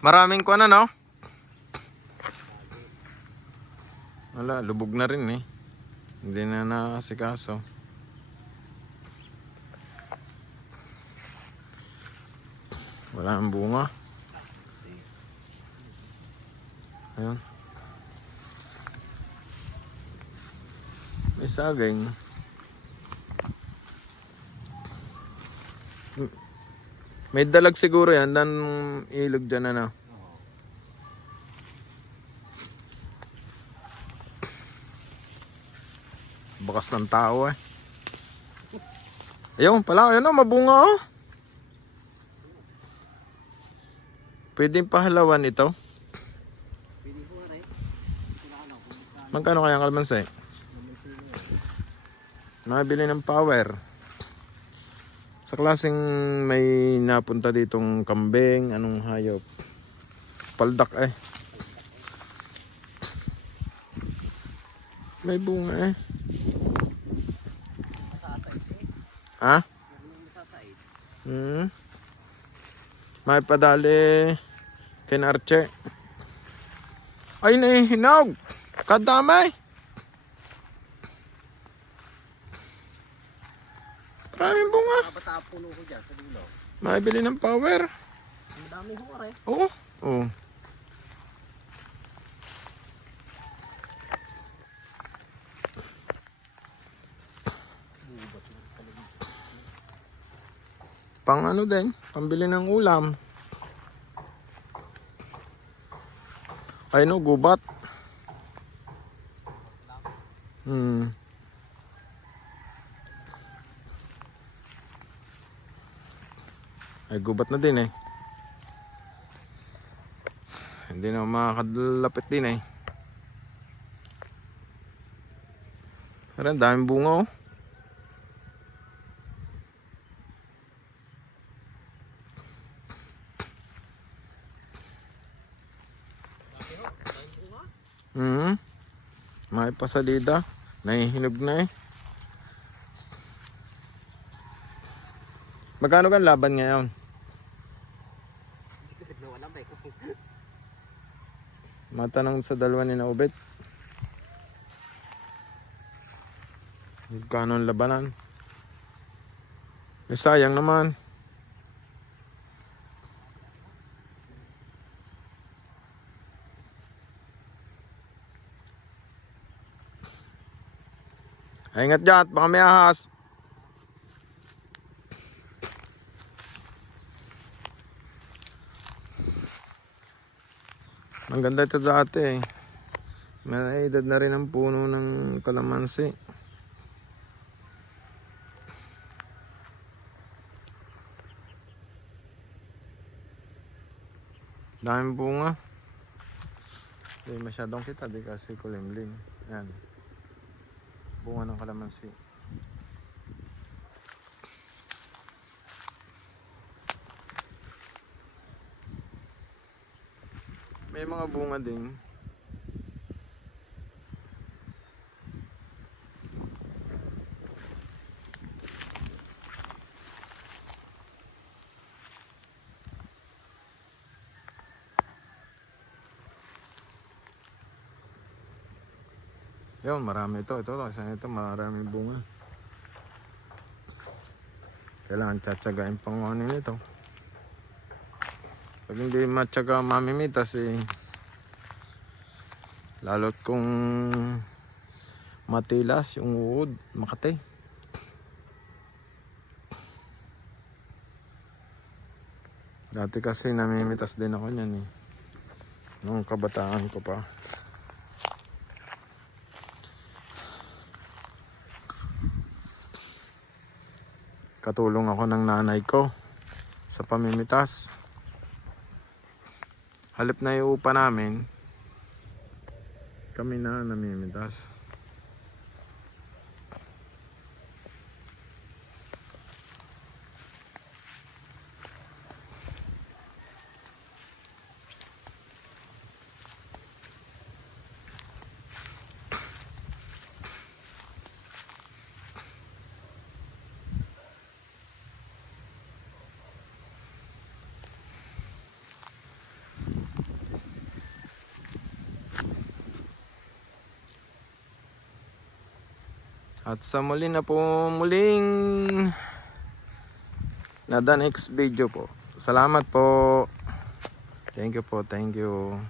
Maraming kuwan ano? Wala, lubog na rin eh. Hindi na nakasikaso. Wala ang bunga. Ayun. May saging. M- May dalag siguro yan, dan ilog dyan ano. Bakas ng tao eh. Ayun pala, ayun o, mabunga oh. Pwedeng pahalawan ito. Magkano kaya ang kalmansi? Mabili ng power. Sa klaseng may napunta ditong kambing, anong hayop. Paldak eh. May bunga eh. Ha? Hmm. May padali kin Arche. Ay nahihinog. Kadamay. Maraming bunga. Nakabata puno ko dyan sa dulo. Mabili ng power. Ang dami ko rin. Oo. Oo. Pang ano din, pambili ng ulam. Ay no, gubat. Hmm. Ay gubat na din eh. Hindi na makakalapit din eh. Pero ang daming bunga oh. Hmm. May pasalida. Nahihinog na eh. Magkano kan laban ngayon? Matanong sa dalawa ni Naubit. Magkano ang labanan? Eh, sayang naman. Ingat dyan, baka may ahas. Ang ganda ito dati eh. May edad na rin ang puno ng kalamansi. Daming bunga. Hindi masyadong kita, di kasi kulimlim. Yan. Bunga ng kalamansi. May mga bunga din. Yun, marami ito. Ito, isa ito, maraming bunga. Kailangan tsatsagain pangunin ito. Pag hindi matyaga mamimitas eh, lalot kung matilas yung uod, makate. Dati kasi namimitas din ako niyan eh. Nung kabataan ko pa. Katulong ako ng nanay ko sa pamimitas. Halip na iupa namin, kami na namimitas. At sa muli na po muling na the next video po. Salamat po. Thank you po, thank you.